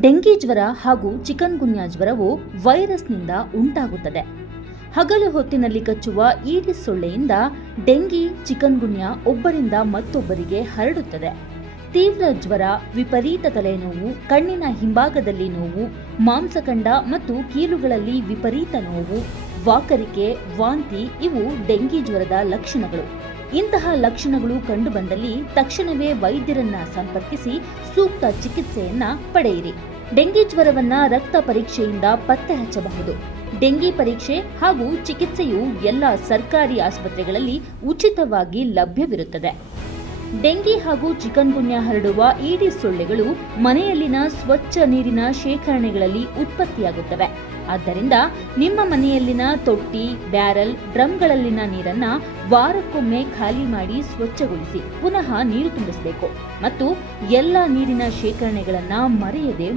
Dengue ಜ್ವರ ಹಾಗೂ ಚಿಕನ್ಗುನ್ಯಾ ಜ್ವರವು ವೈರಸ್ನಿಂದ ಉಂಟಾಗುತ್ತದೆ. ಹಗಲು ಹೊತ್ತಿನಲ್ಲಿ ಕಚ್ಚುವ ಈಡಿಸ್ ಸೊಳ್ಳೆಯಿಂದ ಡೆಂಗಿ, ಚಿಕನ್ಗುನ್ಯಾ ಒಬ್ಬರಿಂದ ಮತ್ತೊಬ್ಬರಿಗೆ ಹರಡುತ್ತದೆ. ತೀವ್ರ ಜ್ವರ, ವಿಪರೀತ ತಲೆನೋವು, ಕಣ್ಣಿನ ಹಿಂಭಾಗದಲ್ಲಿ ನೋವು, ಮಾಂಸಖಂಡ ಮತ್ತು ಕೀಲುಗಳಲ್ಲಿ ವಿಪರೀತ ನೋವು, ವಾಕರಿಕೆ, ವಾಂತಿ ಇವು ಡೆಂಗಿ ಜ್ವರದ ಲಕ್ಷಣಗಳು. ಇಂತಹ ಲಕ್ಷಣಗಳು ಕಂಡುಬಂದಲ್ಲಿ ತಕ್ಷಣವೇ ವೈದ್ಯರನ್ನ ಸಂಪರ್ಕಿಸಿ ಸೂಕ್ತ ಚಿಕಿತ್ಸೆಯನ್ನ ಪಡೆಯಿರಿ. ಡೆಂಗಿ ಜ್ವರವನ್ನ ರಕ್ತ ಪರೀಕ್ಷೆಯಿಂದ ಪತ್ತೆ ಹಚ್ಚಬಹುದು. ಡೆಂಗಿ ಪರೀಕ್ಷೆ ಹಾಗೂ ಚಿಕಿತ್ಸೆಯು ಎಲ್ಲ ಸರ್ಕಾರಿ ಆಸ್ಪತ್ರೆಗಳಲ್ಲಿ ಉಚಿತವಾಗಿ ಲಭ್ಯವಿರುತ್ತದೆ. ಡೆಂಗಿ ಹಾಗೂ ಚಿಕನ್ಗುನ್ಯಾ ಹರಡುವ ಈಡಿಸ್ ಸೊಳ್ಳೆಗಳು ಮನೆಯಲ್ಲಿನ ಸ್ವಚ್ಛ ನೀರಿನ ಶೇಖರಣೆಗಳಲ್ಲಿ ಉತ್ಪತ್ತಿಯಾಗುತ್ತವೆ. ಆದ್ದರಿಂದ ನಿಮ್ಮ ಮನೆಯಲ್ಲಿನ ತೊಟ್ಟಿ, ಬ್ಯಾರಲ್, ಡ್ರಮ್ಗಳಲ್ಲಿನ ನೀರನ್ನ ವಾರಕ್ಕೊಮ್ಮೆ ಖಾಲಿ ಮಾಡಿ ಸ್ವಚ್ಛಗೊಳಿಸಿ ಪುನಃ ನೀರು ತುಂಬಿಸಬೇಕು ಮತ್ತು ಎಲ್ಲ ನೀರಿನ ಶೇಖರಣೆಗಳನ್ನ ಮರೆಯದೆ